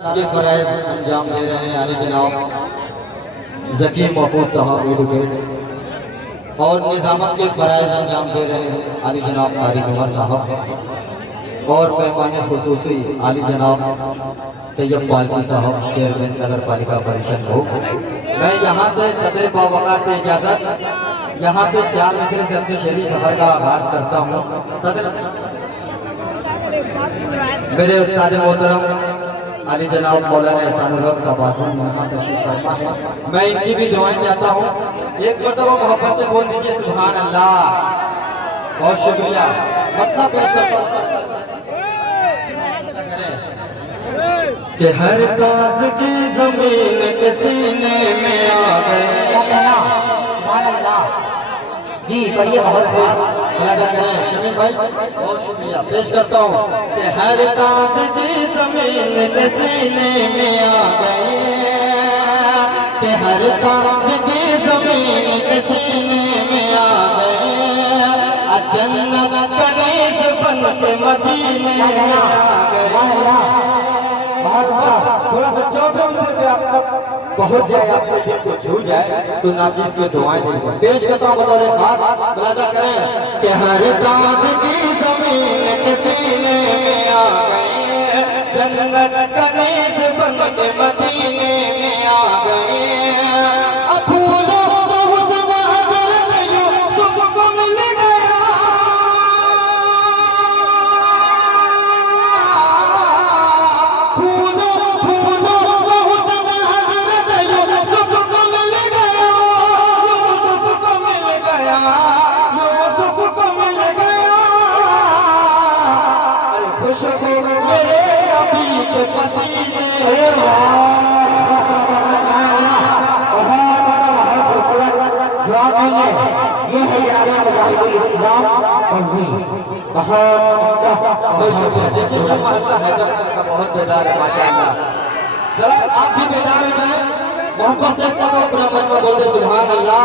के फ़राइज़ अंजाम दे रहे हैं अली जनाब ज़की महफूज साहब एडवोकेट और निज़ामत के फ़राइज़ अंजाम दे रहे हैं अली जनाब तारिक उमर साहब और मेहमान ख़ुसूसी अली जनाब तैयब पालकी साहब चेयरमैन नगर पालिका परिषद को। मैं यहाँ से सदर बावकार से इजाज़त यहाँ से 4 मिसरे से अपने शहरी सफ़र का आगाज़ करता हूँ। सदर मेरे उस्ताद मोहतरम अली जनाब मौलाना एहसानुल हक साहब यहाँ तशरीफ फरमा है। मैं इनकी भी दुआएं चाहता हूँ। एक मरतबा मोहब्बत से बोल दीजिए सुभान अल्लाह। बहुत शुक्रिया। मतलब पेश करता कि हर ताज की जमीन के सीने में आ गए। सुभान अल्लाह जी, पढ़िए। बहुत खूब शमीम भाई, बहुत शुक्रिया। पेश करता हूँ कि हर ताज की जमीन के सीने में आ गए, कि हर ताज की जमीन के सीने में आ गए, जन्नत कनीज़ बन के मदीने में आ गए। थोड़ा बच्चों पे आप तक पहुँच जाए, आपके दिल को छू जाए तो नाचीज़ की दुआएं देंगे। पेश करता हूँ बतौर खास, मुलाजा करें कि हर ताज की जमीन के सीने में आ गए, जन्नत कनीज़ बन के मदीने में आ गए। फूलों को हुस्न हज़रत यूसुफ को मिल गया, फूलों को हुस्न हज़रत यूसुफ को मिल गया, यूसुफ को मिल गया, यूसुफ को मिल गया। अरे खुशबू मेरे नबी के पसीने जवाब देंगे। ये है जनाब मुजाहिदुल इस्लाम बहुत शुक्रिया। जैसे मोहल्ला हैदराबाद का बहुत बेदार है माशाअल्लाह। जरा आप भी बेदार हो जाए, मोहब्बत से पूरा मजमा बोल दे सुभान अल्लाह।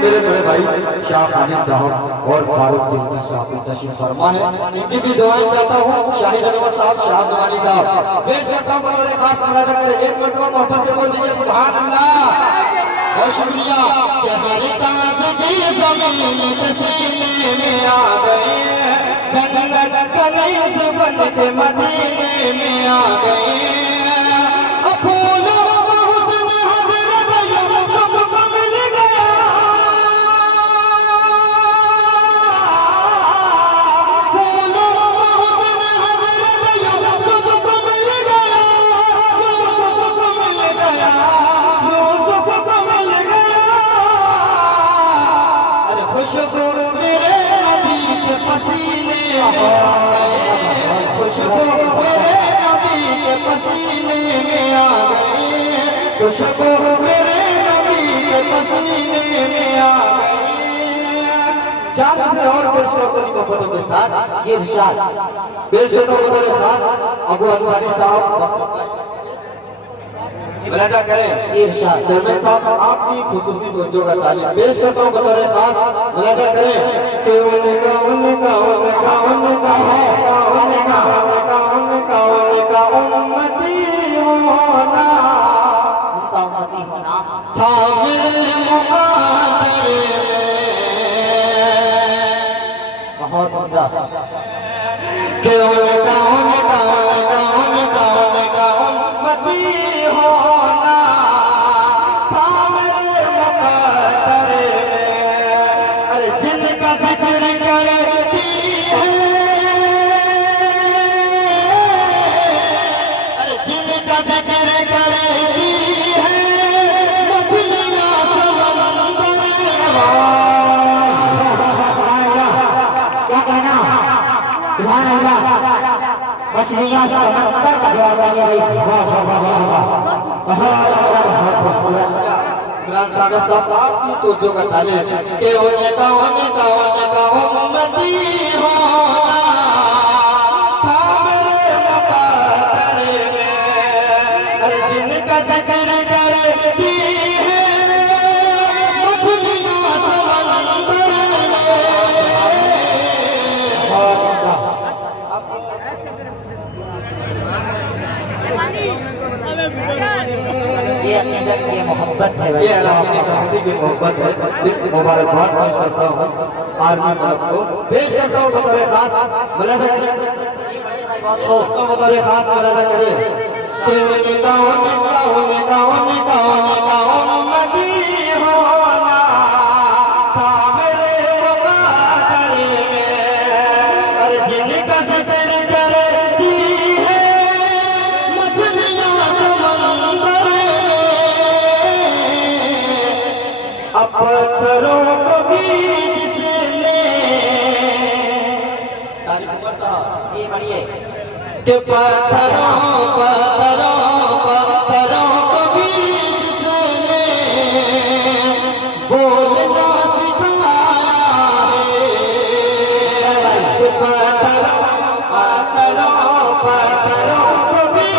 मेरे बड़े भाई शाह खालिद साहब और फारूक दिलकर साहब तशरीफ फरमा है। इनकी भी दुआएं चाहता हूँ। शाहिद अनवर साहब, शाह नवानी साहब पेश करता हूँ बतौर खास। मुलाजा करें, एक मरतबा मोहब्बत से बोल दीजिए सुभान अल्लाह। बहुत शुक्रिया। कि हर ताज की जमीन के सीने में आ गए, जन्नत कनीज़ बन के मदीने में आ गए। खुशबू मेरे नबी के पसीने में आ गए, खुशबू मेरे नबी के पसीने में आ गए, खुशबू मेरे नबी के पसीने में आ गए। 4 मिसरे और पेश करते हैं मोहब्बतों के साथ। ये इरशाद पेश करता हूँ बतौर खास अबू अंसारी साहब। मुलाजा करें, इरशाद चेयरमैन साहब आपकी खुसूसी तवज्जो का तालीम पेश करता हूँ बतौर खास। मुलाजा करें कि उनका उनका उनका उनका है, उनका उनका उनका उनका उम्मती होना, उनका उम्मती होना था मेरे मुक़द्दर में। बहुत उम्दा। कि उनका उनका उनका उनका उनका उम्मती होना था मेरे मुक़द्दर में। अरे जिनका जिक्र करती है, अरे जिनका जिक्र करती है मछलियाँ समंदर में। क्या कहना? सुभान अल्लाह। मछलियाँ समंदर का जवाब देंगे भाई। बहुत खूबसूरत। इमरान साहब आपकी तवज्जो का तालीम कि उनका उनका उनका उम्मती होना था मेरे मुक़द्दर में। अरे जिनका जिक्र करती है मछलियाँ समंदर में। भाई। ये अलामीनी कमेटी की मोहब्बत है। मुबारकबाद पेश करता हूँ आर्मी क्लब को, पेश करता हूँ बतौर खास मुलाजा करिए, बतौर खास मुलाजा करिए कि निकाओ निकाओ निकाओ निकाओ निकाओ नदी होना था मेरे मुकादर में, अरे जिनका जिक्र करती है मछलियां समंदर में, अब पत्थरों को भी जिसने कि पत्थरों पत्थरों पत्थरों को भी जिसने बोलना सिखाया है, कि पत्थरों पत्थरों पत्थरों को भी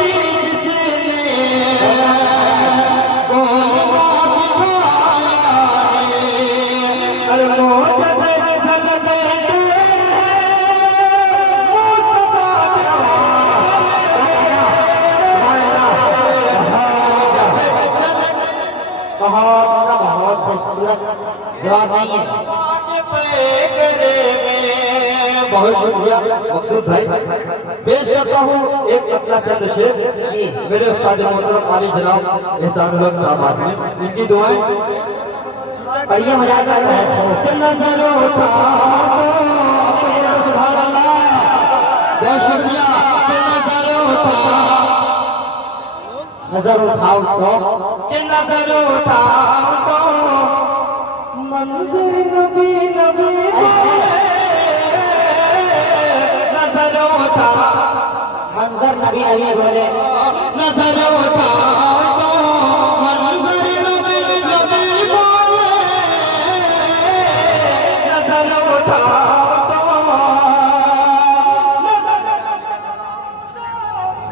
जिसने बोलना सिखाया है, अरे मोहब्बत से झलकते बहुत खूबसूरत जवाब नहीं है। बहुत शुक्रिया मकसूद भाई। पेश करता हूँ एक पतला चंद शेर मेरे उस्ताद मोहतरम आली जनाब एहसानुल्लाह साहब आजमी, इनकी दुआएं बढ़िया मजा आ रहा है। नजर उठा तो सुभान अल्लाह, बहुत शुक्रिया। नजर उठाओ तो नजर उठाओ तो मंजर नबी नबी बोले, नजर उठाओ मंजर नबी नबी बोले, नजर उठाओ तो मंजर नबी नबी बोले, नजर उठाओ तो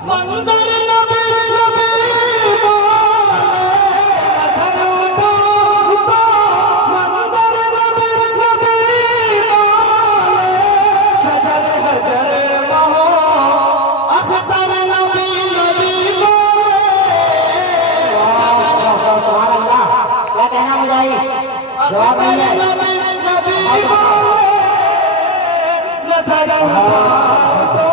मंजर नबी नबी बोले, नजर उठाओ तो मंजर नबी नबी बोले, शजर हजर महो अख्तर नबी नबी बोले, सुभान अल्लाह। क्या कहना मुझे जवाब नहीं है। नबी नबी बोले, नजर उठाओ तो।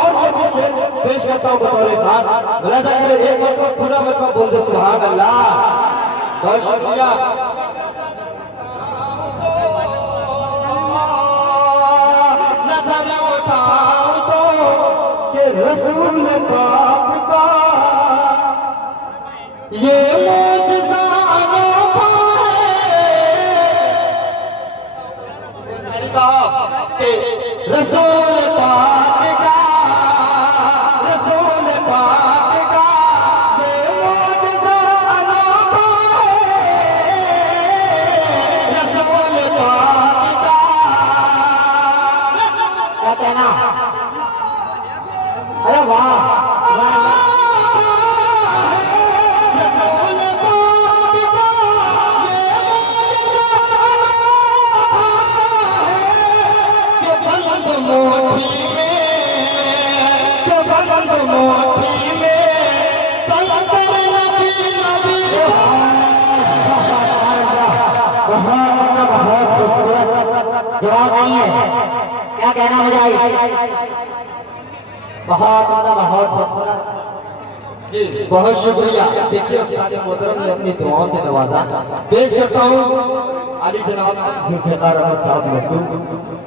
और ये भी शेर पेश करता हूँ बतौर खास मुलाजा करें, एक मरतबा पूरा मजमा बोल दे सुभान अल्लाह, बहुत शुक्रिया। नजर उठाओ तो कि रसूल पाक का ये मौजज़ा अनोखा है साहब, कि रसूल पाक का रसूल पाक का ये मौजज़ा अनोखा है, रसूल पाक का। क्या कहना? अरे वाह, सुभान अल्लाह। रसूल पाक का ये मौजज़ा अनोखा है, कि बंद मोठी में, कि बंद मोठी में कंकर नबी नबी बहुत खूबसूरत जवाब नहीं है। क्या कहना मुझे? बहुत खूबसूरत। जी बहुत शुक्रिया। देखिए उस्ताद मोहतरम ने अपनी दुआओं से नवाजा। पेश करता हूँ अली जनाब जुल्फ़िकार अहमद साहब लड्डू,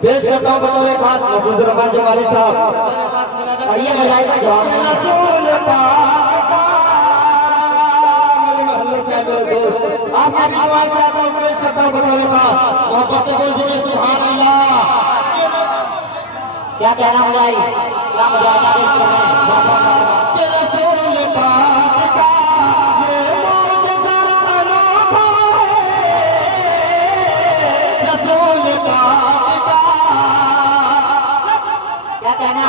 पेश करता हूँ बतौर खास महफूज रहमान जमाली साहब। बढ़िया मजा आएगा जवाब नहीं है। रसूल पाक का मेरे मोहल्ले से है मेरे दोस्त, आपकी भी दुआ चाहता हूँ, पेश करता हूँ बतौर खास, मोहब्बत से बोल दीजिए सुभान अल्लाह। क्या कहना मुझे? क्या मजा आएगा पेश करने में? कि रसूल पाक का ये मौजज़ा अनोखा है, रसूल पाक का। क्या कहना?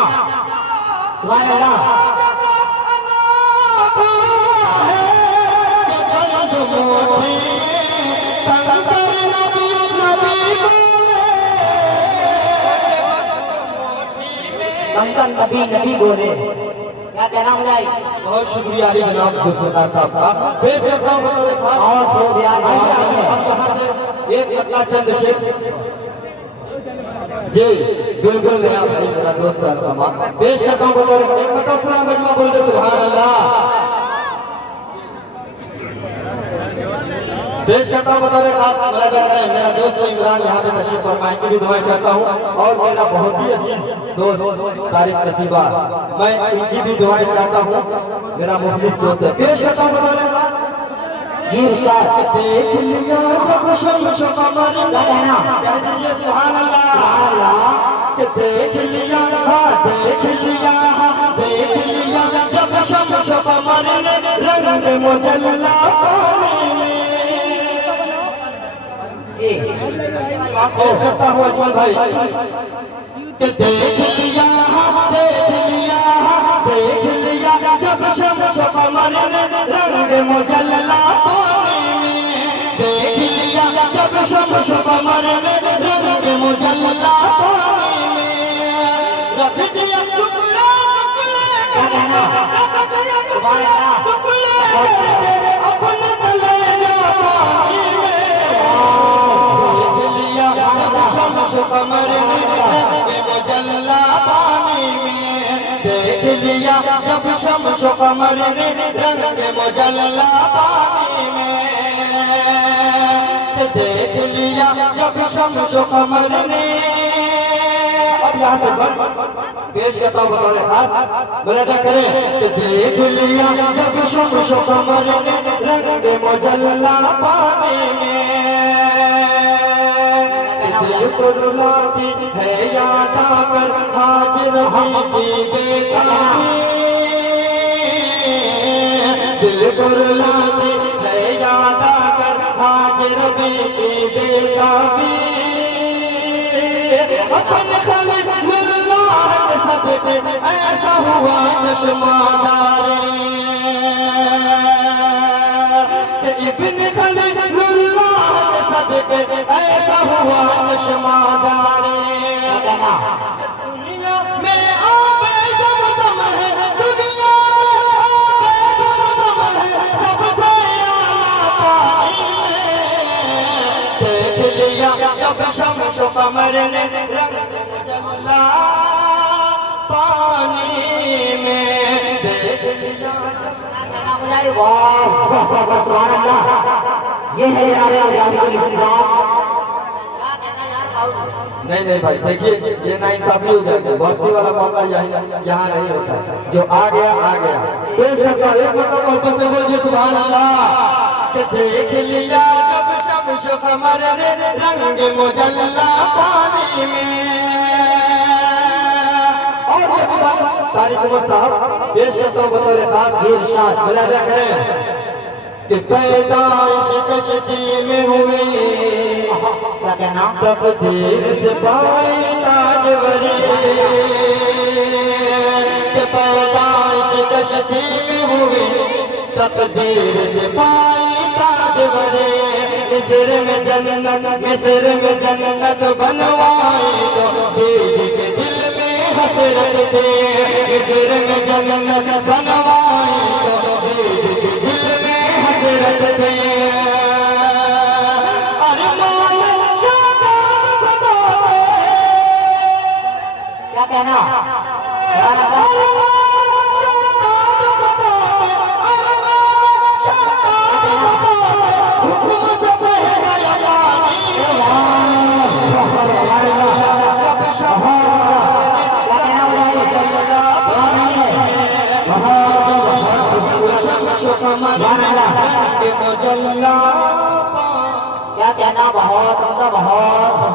सुभान अल्लाह। कंकर नबी नबी बोले। क्या कहना मुझे? बहुत शुक्रिया अली जनाब जुल्फिकार साहब का। पेश करता हूँ बतौर खास और खूब यार हम यहाँ से एक मतला चंद शेर जी बिल्कुल नया भाई मेरा दोस्त अल्तामा पेश करता हूँ बतौर खास। मतलब पूरा मजमा बोल दे सुभान अल्लाह। पेश करता हूँ बतौर खास मुलाजा करें मेरा दोस्त इमरान यहाँ पे तशरीफ फरमाए की भी दुआएं चाहता हूँ और मेरा बहुत ही अजीज दोस्त तारिक नसीबा मैं इनकी भी दुआएं चाहता हूँ। मेरा मुखलिस दोस्त है। पेश करता हूँ बतौर खास इरशाद देख लिया जब शम्स कमर क्या कहना कह दीजिए सुभान अल्लाह। अल्लाह कि देख लिया देख लिया देख लिया जब शम्स कमर ने रंग मुजल्ला पानी में। पेश करता हूँ अजमल भाई कि देख लिया देख लिया जब शम्स कमर ने रंग मुजल्ला पानी में। देख लिया जब शम्स कमर ने रंग मुजल्ला पानी में। रख दिया टुकड़ा क्या कहना रख दिया सुभान अल्लाह टुकड़े अपने तले जा पानी में। देख लिया जब शम्स कमर ने रंग मुजल्ला पानी में। देख लिया जब शम्स कमर ने रंग मुजल्ला पानी में। देख लिया जब शम्स कमर ने अब यहाँ से पेश करता हूँ बतौर खास मुलाजा करें कि देख लिया जब शम्स कमर ने रंग मुजल्ला पानी में। दिल को रुलाती है याद आकर हाजिर की बेताबी। दिल को रुलाती है याद आकर हाजिर की बेताबी। अपने खलीलुल्लाह के सदके ऐसा हुआ चश्मा जारे कि इब्न खलीलुल्लाह के सदके ऐसा हुआ चश्मा जारे। दुनिया में आबे ज़मज़म है दुनिया आबे ज़मज़म है सबसे आला पानी में। देख लिया जब शम्स कमर ने रंग मुजल्ला पानी में। देख लिया वाह वाह वाह सुभान अल्लाह। ये है जनाब मुजाहिदुल इस्लाम। नहीं भाई देखिए ये नाइंसाफी हो जाएगी। वापसी वाला मामला यहाँ नहीं होता। जो आ गया पेश करता है मतलब मोहब्बत से बोलिए सुभान अल्लाह। कि देख लिया जब शम्स कमर ने रंग मुजल्ला पानी में। और तारिक उमर साहब पेश करता हूँ बतौर खास इरशाद मुलाजा करें कि पैदाइश कश्ती में हुई क्या कहना तकदीर से पाई ताजवरी। कि पैदाइश कश्ती में हुई तकदीर से पाई ताजवरी। मिस्र में जन्नत बनवाई तो दीद के दिल में हसरत थे। मिस्र में जन्नत बनवाई तो दीद के दिल में हसरत थे। क्या कहना क्या कहना बहुत बहुत